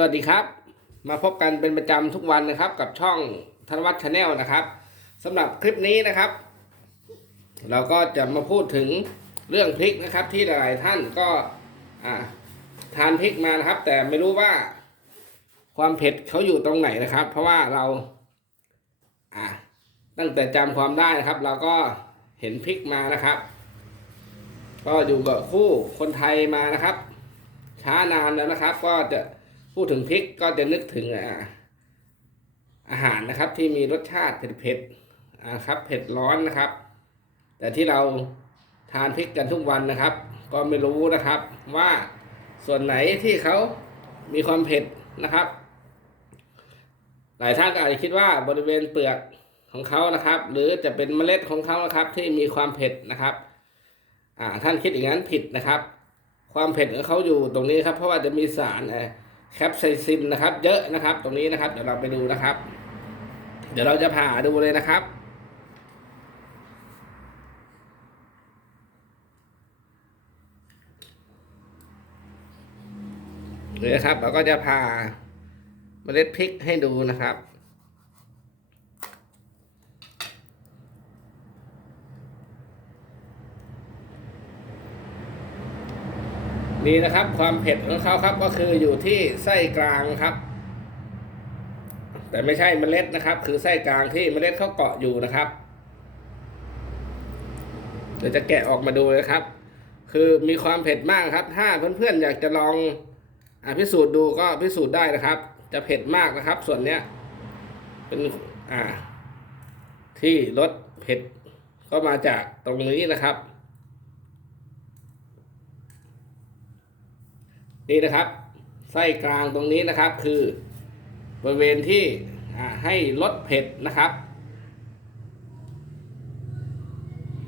สวัสดีครับ มาพบกันเป็นประจำทุกวันนะครับ กับช่องธนวัฒน์ชาแนลนะครับสำหรับคลิปนี้นะครับ เราก็จะมาพูดถึงเรื่องพริกนะครับ ที่หลายท่านก็ทานพริกมานะครับ แต่ไม่รู้ว่าความเผ็ดเขาอยู่ตรงไหนนะครับ เพราะว่าเราอ่าตั้งแต่จำความได้นะครับ เราก็เห็นพริกมานะครับ ก็อยู่กับคู่คนไทยมานะครับ ช้านานแล้วนะครับ ก็จะ พูดถึงพริกก็จะนึกถึงอาหารนะครับที่มีรสชาติเผ็ดๆอ่าครับเผ็ดร้อนนะครับ แต่ที่เราทานพริกกันทุกวันนะครับ ก็ไม่รู้นะครับว่าส่วนไหนที่เขามีความเผ็ดนะครับ หลายท่านก็อาจจะคิดว่าบริเวณเปลือกของเขานะครับ หรือจะเป็นเมล็ดของเขานะครับ ที่มีความเผ็ดนะครับอ่าท่านคิดอย่างนั้นผิดนะครับ ความเผ็ดของเขาอยู่ตรงนี้ครับ เพราะว่าจะมีสาร แคปไซซินนะครับ เยอะนะครับ ตรงนี้นะครับ เดี๋ยวเราไปดูนะครับ เดี๋ยวเราจะผ่าดูเลยนะครับเดี๋ยวครับ เราก็จะผ่าเมล็ดพริกให้ดูนะครับ นี่นะครับ ความเผ็ดของเขาครับก็คืออยู่ที่ไส้กลางครับ แต่ไม่ใช่เมล็ดนะครับ คือไส้กลางที่เมล็ดเขาเกาะอยู่นะครับเดี๋ยวจะแกะออกมาดูเลยครับ คือมีความเผ็ดมากครับ ถ้าเพื่อนๆอยากจะลองอพิสูจน์ดูก็พิสูจน์ได้นะครับ จะเผ็ดมากนะครับ ส่วนเนี้ย เป็นอ่า ที่รสเผ็ดก็มาจากตรงนี้นะครับ นี่นะครับ ไส้กลางตรงนี้นะครับ คือบริเวณที่ให้ลดเผ็ดนะครับ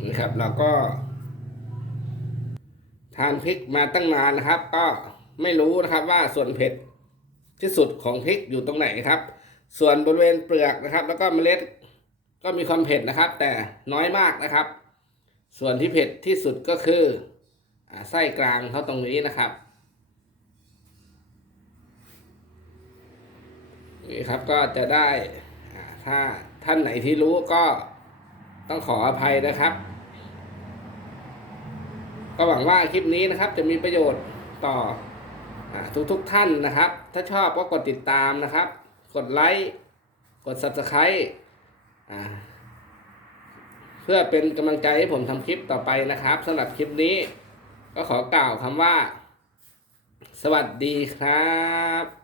นะครับเราก็ ทานพริกมาตั้งนานนะครับ ก็ไม่รู้นะครับว่าส่วนเผ็ดที่สุดของพริกอยู่ตรงไหนครับ ส่วนบริเวณเปลือกนะครับ แล้วก็เมล็ดก็มีความเผ็ดนะครับ แต่น้อยมากนะครับ ส่วนที่เผ็ดที่สุดก็คือไส้กลางเขาตรงนี้นะครับ นี่ครับก็จะได้ถ้าท่านไหนที่รู้ก็ต้องขออภัยนะครับ ก็หวังว่าคลิปนี้นะครับจะมีประโยชน์ต่อทุกทุกๆท่านนะครับ ถ้าชอบก็กดติดตามนะครับ กดไลค์กด subscribe เพื่อเป็นกำลังใจให้ผมทำคลิปต่อไปนะครับสำหรับคลิปนี้ ก็ขอกล่าวคำว่า สวัสดีครับ